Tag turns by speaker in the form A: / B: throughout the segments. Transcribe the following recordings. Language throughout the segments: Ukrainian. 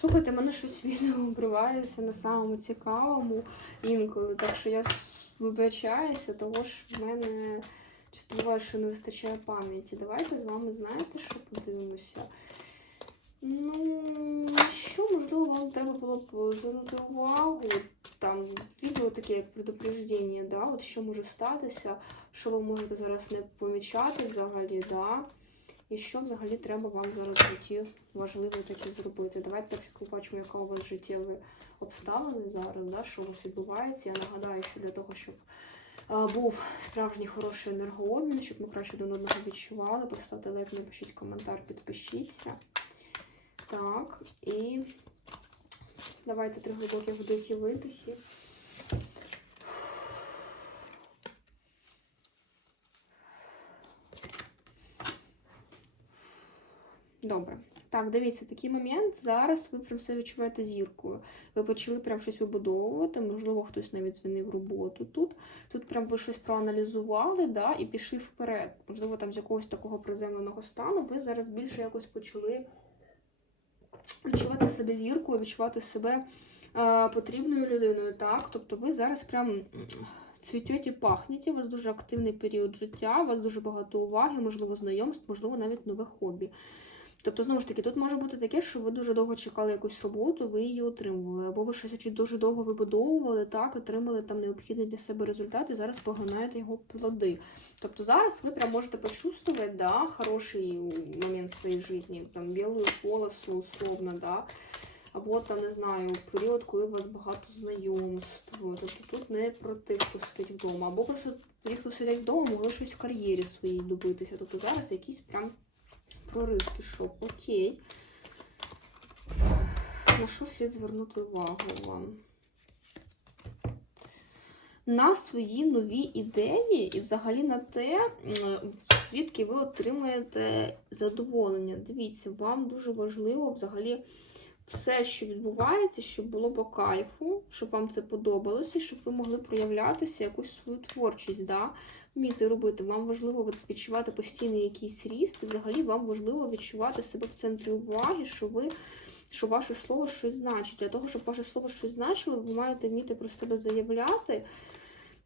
A: Слухайте, мене щось відео обривається на самому цікавому інколи. Так що я вибачаюся, того ж в мене часто буває, що не вистачає пам'яті. Давайте з вами знаєте, що подивимося. Ну, що можливо вам треба було б звернути увагу? Там відео таке, як предупреждення, да? от що може статися, що ви можете зараз не помічати взагалі, да? І що взагалі треба вам зараз в житті важливо таке зробити. Давайте спочатку побачимо, яка у вас життєві обставини зараз, да? що у вас відбувається. Я нагадаю, що для того, щоб е, був справжній хороший енергообмін, щоб ми краще один одного відчували, поставте лайк, напишіть коментар, підпишіться. Так, і давайте три глибокі вдихи, Добре. Так, дивіться, такий момент. Зараз ви прям все відчуваєте зіркою. Ви почали прям щось вибудовувати, можливо, хтось навіть змінив роботу тут. Тут прям ви щось проаналізували, да, і пішли вперед. Можливо, там з якогось такого приземленого стану ви зараз більше якось почали відчувати себе зіркою, відчувати себе е, потрібною людиною. Так? Тобто ви зараз прям цвітете, пахнете, у вас дуже активний період життя, у вас дуже багато уваги, можливо, знайомств, можливо, навіть нове хобі. Тобто, знову ж таки, тут може бути таке, що ви дуже довго чекали якусь роботу, ви її отримували, або ви щось дуже довго вибудовували, так, отримали там необхідний для себе результат і зараз поглянаєте його плоди. Тобто зараз ви прям можете почувствовать, да, хороший момент в своїй житті, там білу полосу, условно, да, або там, не знаю, період, коли у вас багато знайомств. Тобто тут не про тих, хто сидить вдома, або просто ті, хто сидять вдома, могли щось в кар'єрі своїй добитися. Тобто зараз якийсь прям прорив пішов. Окей. На що слід звернути увагу вам? На свої нові ідеї і взагалі на те, звідки ви отримуєте задоволення. Дивіться, вам дуже важливо взагалі все, що відбувається, щоб було по кайфу, щоб вам це подобалося, щоб ви могли проявлятися якусь свою творчість, да? Вміти робити. Вам важливо відчувати постійний якийсь ріст, і взагалі вам важливо відчувати себе в центрі уваги, що ви. Що ваше слово щось значить. Для того, щоб ваше слово щось значило, ви маєте вміти про себе заявляти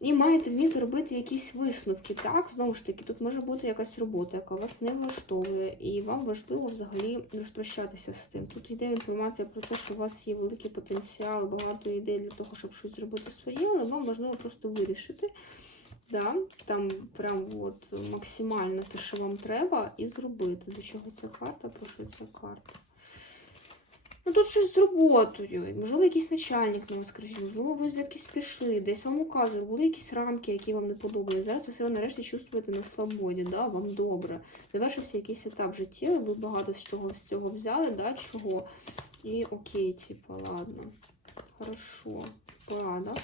A: і маєте вміти робити якісь висновки. Так, знову ж таки, тут може бути якась робота, яка вас не влаштовує, і вам важливо взагалі розпрощатися з тим. Тут йде інформація про те, що у вас є великий потенціал, багато ідей для того, щоб щось зробити своє, але вам важливо просто вирішити. Да, там прям от максимально те, що вам треба, і зробити. До чого ця карта? Про що ця карта? Ну тут щось з роботою, можливо, якийсь начальник на вас можливо, ви звідкись пішли, десь вам указували, були якісь рамки, які вам не подобали. Зараз ви себе нарешті чувствуєте на свободі, да, вам добре. Завершився якийсь етап життя, ви багато з чого з цього взяли, да, чого. І окей, типа, ладно. Хорошо. Порада.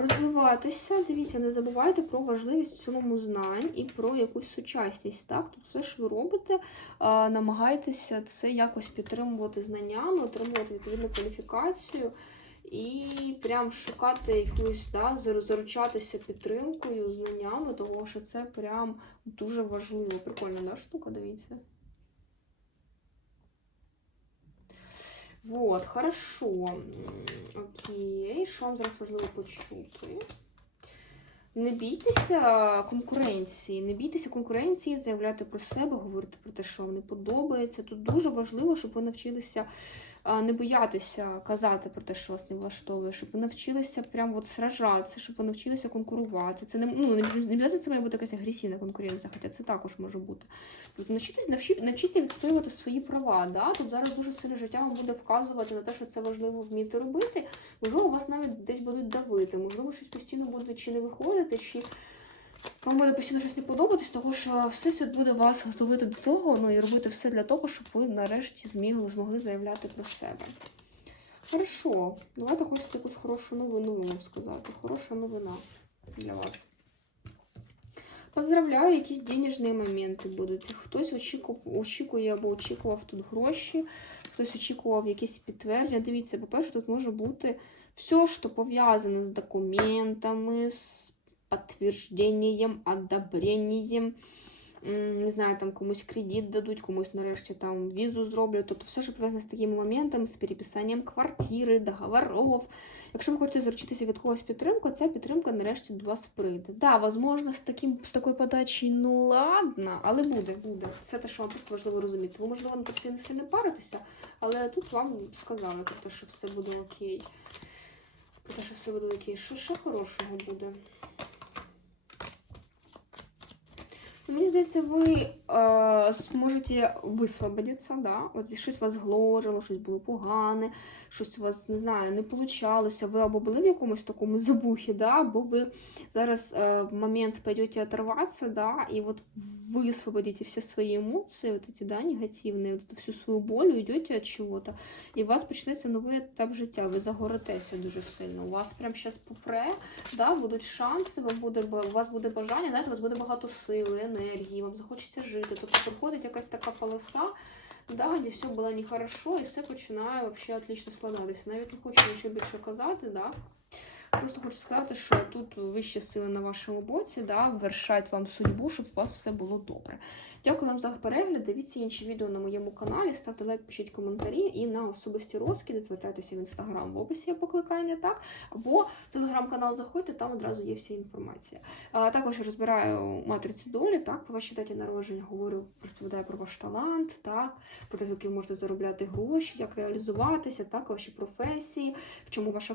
A: Розвиватися, дивіться, не забувайте про важливість в цілому знань і про якусь сучасність. Так, тут все, що ви робите, намагайтеся це якось підтримувати знаннями, отримувати відповідну кваліфікацію і прям шукати якусь, да, заручатися підтримкою, знаннями, того що це прям дуже важливо. Прикольна да, штука, дивіться. Вот, хорошо. Окей, що вам зараз важливо почути? Не бійтеся конкуренції, не бійтеся конкуренції, заявляти про себе, говорити про те, що вам не подобається. Тут дуже важливо, щоб ви навчилися не боятися казати про те, що вас не влаштовує, щоб ви навчилися прям от сражатися, щоб ви навчилися конкурувати. Це не ну не обов'язково це має бути якась агресивна конкуренція, хоча це також може бути. Тобто навчитись, навчи, навчіться відстоювати свої права. Да? Тут зараз дуже сильно життя вам буде вказувати на те, що це важливо вміти робити. Можливо, вас навіть десь будуть давити, можливо, щось постійно буде чи не виходити, чи вам буде постійно щось не подобатись, тому що все світ буде вас готувати до того, ну і робити все для того, щоб ви нарешті змігли, змогли заявляти про себе. Хорошо, давайте хочеться якусь хорошу новину вам сказати. Хороша новина для вас. Поздравляю, якісь денежні моменти будуть. Хтось очікував, очікує або очікував тут гроші, хтось очікував якісь підтвердження. Дивіться, по-перше, тут може бути все, що пов'язане з документами, з підтвердженням, одобренням. не знаю, там комусь кредит дадуть, комусь нарешті там візу зроблять. Тобто все, що пов'язане з такими моментами, з переписанням квартири, договорів. Якщо ви хочете заручитися від когось підтримку, ця підтримка нарешті до вас прийде. Да, возможно, з таким з такою подачею, ну ладно, але буде, буде. Це те, що вам просто важливо розуміти. Ви, можливо, на не сильно паритеся, але тут вам сказали про те, що все буде окей. Про те, що все буде окей. Що ще хорошого буде? Ну, Мені здається, ви е, зможете висвободитися, да? От щось вас гложило, щось було погане, щось у вас, не знаю, не получалося. Ви або були в якомусь такому забухі, да? або ви зараз е, в момент пойдете оторваться, да, и вот высвободите все свои эмоции, вот эти, да, негативные, вот эту всю свою боль, уйдете от чего-то, і у вас почнеться новий етап життя. Ви загоритеся дуже сильно. У вас прямо зараз попре, да, будуть шанси, вам буде, ба- у вас буде бажання, знаєте, у вас буде багато сили, енергії, вам захочеться жити. Тобто приходить якась така полоса, да, де все було нехорошо, і все починає вообще отлично складатися. Навіть не хочу нічого більше казати, да. Просто хочу сказати, що тут вищі сили на вашому боці, да, вершать вам судьбу, щоб у вас все було добре. Дякую вам за перегляд. Дивіться інші відео на моєму каналі, ставте лайк, пишіть коментарі і на особисті розкиди звертайтеся в інстаграм в описі покликання, так? Або в телеграм-канал заходьте, там одразу є вся інформація. А, також розбираю матрицю долі, так, по вашій даті народження, говорю, розповідаю про ваш талант, так, про те, звідки ви можете заробляти гроші, як реалізуватися, так, ваші професії, в чому ваша